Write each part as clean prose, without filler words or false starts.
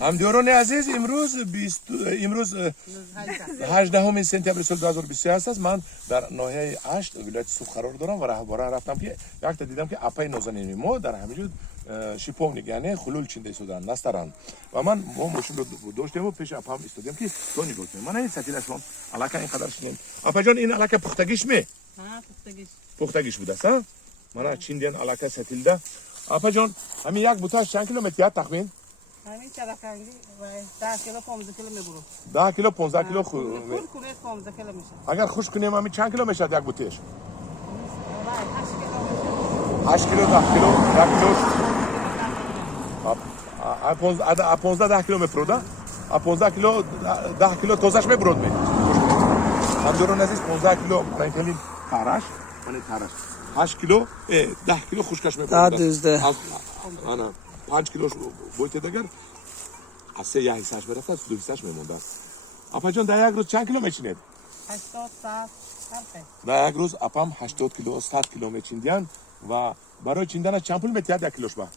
همدیاران عزیز امروز 18 سپتامبر سال 2023 است. من در ناحیه 8 ولایت سوخ قرار دارم و راهبران رفتم که یک تا دیدم که اپای نازنین ما در همینجور شیپونیک یعنی خلول چینده شدن نسترن و من ماشین رو داشتم و پیش اپام ایستادم که تو نگاه کن. من این سطیلشون علاقه اینقدر شدم. اپا جان این علاقه پختگیش می؟ پختگیش بوده است. من چیندین علاقه سطیلده. اپا جان همین یک بوتاش چند کیلومتر تخمین؟ همین چرخانگی 10 کیلو 15 کیلو میبره. 10 کیلو 15 کیلو خشک کنه 15 کیلو میشه. اگر خشک کنیم همین چند کیلو میشه یک بوتش؟ 8 کیلو 8 کیلو 10 کیلو 1 کیلو 15 10 کیلو میفروده. 15 کیلو 10 کیلو تازهش میبرد می. هم دوران عزیز 15 کیلو میکنیم تارش من تارش 8 کیلو 10 کیلو خشکش میبرد. 5 کیلوش بولت دیگر از 3 یا حصهش برفت 2 حصهش میمونده. اپا جان در یک روز چند کیلو میچینید؟ 80 100 در یک روز اپام 80 کیلو 100 کیلو میچیندن و برای چیندن چند پول میتیاد یک کیلوش با؟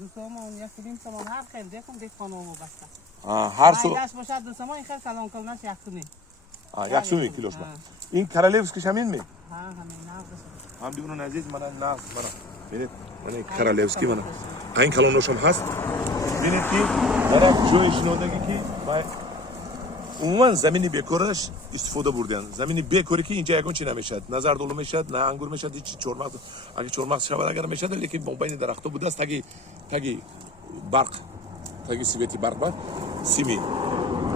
2 تومان یک کیلو تومان هر خیلی دیگه دیگه خانم بسته. هر سو داش باشه 2 تومان این خیلی سلام کردنش یک تومانی. یک سومی کیلوش با. این کرالevskiش همین می؟ همین ناز. هم دیگران عزیز من ناز ببینید من کرالevski من این کلونوشم هست. ببینید که در یک جای شنودگی که عموما زمینی بیکارش استفاده بردن. زمینی بیکاری که اینجا یگان چی نمیشد. نظر دولو میشد، نه انگور میشد، هیچ چورماق. اگه چورماق شود اگر میشد لیکن بین درختو بود است تاگی برق تاگی سیبتی برق با سیمی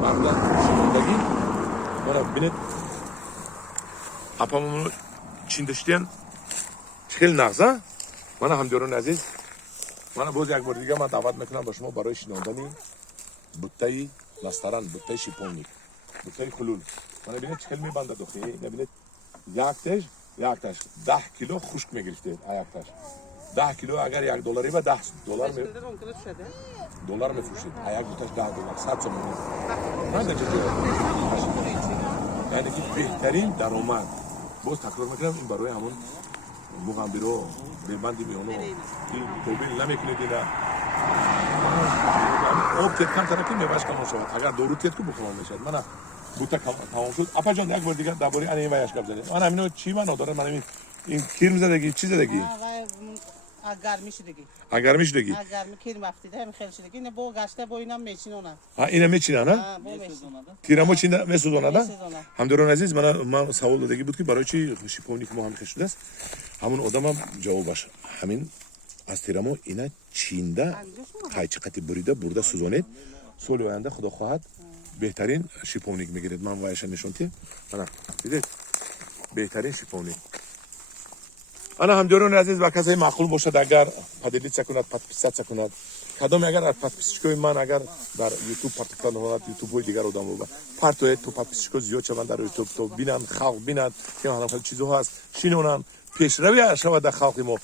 برق شنودگی mana ببینید اپامون چیندشتن خیلی نغزه. من همدیاران عزیز من باز یک بار دیگه من دعوت میکنم با شما برای شنوندن بوته نسترن بوته شیپونیک بوته خلول. من ببینید چه خیلی میبنده داخل. ببینید یک تاش 10 کیلو خشک میگرفته. یک تاش 10 کیلو اگر $1 و $10 دلار میفروشید. یک بوتاش $10 100 تومان. من دیگه یعنی که بهترین درآمد. باز تکرار میکنم این برای همون مغامبرو ببندی میونو این توبیل نمیکنید اینا آب که کم ترکی میباش کم شود. اگر دورو تیت کو بخوام میشد. من بوتا تمام شد. اپا جان یک بار دیگه درباره این وایش گپ زدیم. من همینو چی من نداره. من این کرم زدگی چی زدگی اگر میشه دیگه اگر میشه دیگه اگر میکنیم وقتی ده خیلی شده اینه با گشته با اینا میچینونه. اینا میچینن نه تیرامو چینه میسوزونه نه. همدیران عزیز من سوال دادگی بود که برای چی شیپونیک ما هم خشده است. همون آدمم جوابش همین از تیرامو اینا چینده قایچقتی برده سوزونید. سال آینده خدا خواهد بهترین شیپونیک میگیرید. من وایش نشونتی انا دیدید بهترین شیپونیک. انا همدیران عزیز و کسای معقول باشد اگر پادلیت کند پادپیسات کند کدام اگر پادپیسچوی من اگر در یوتیوب پارتیکل نهاد یوتیوب دیگر آدم رو پارتوی تو پادپیسچو زیاد شوند در یوتیوب تو بینن خلق بینن که حالا خیلی چیزها هست شینونن پیشروی شود در خلق ما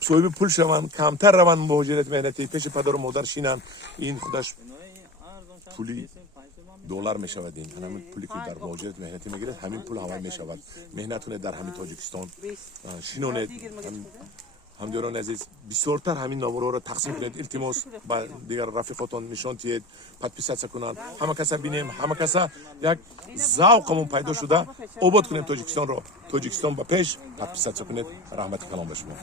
صاحب پول شوند کمتر روند مهاجرت مهنتی پیش پدر و مادر شینن. این خودش پولی دلار میشود. این همین پولی که در مهاجرت مهنتی میگیرد همین پول هم میشود. مهنتونه در همین تاجیکستان شینونه. همدیران عزیز بسیارتر همین نامورها را تقسیم کنید. التماس با دیگر رفیقاتون نشان دهید پادپیسات کنند. همه کسا بینیم همه کسا یک ذوقمون پیدا شده آباد کنیم تاجیکستان را. تاجیکستان با پیش پادپیسات کنید. رحمت کلام به شما.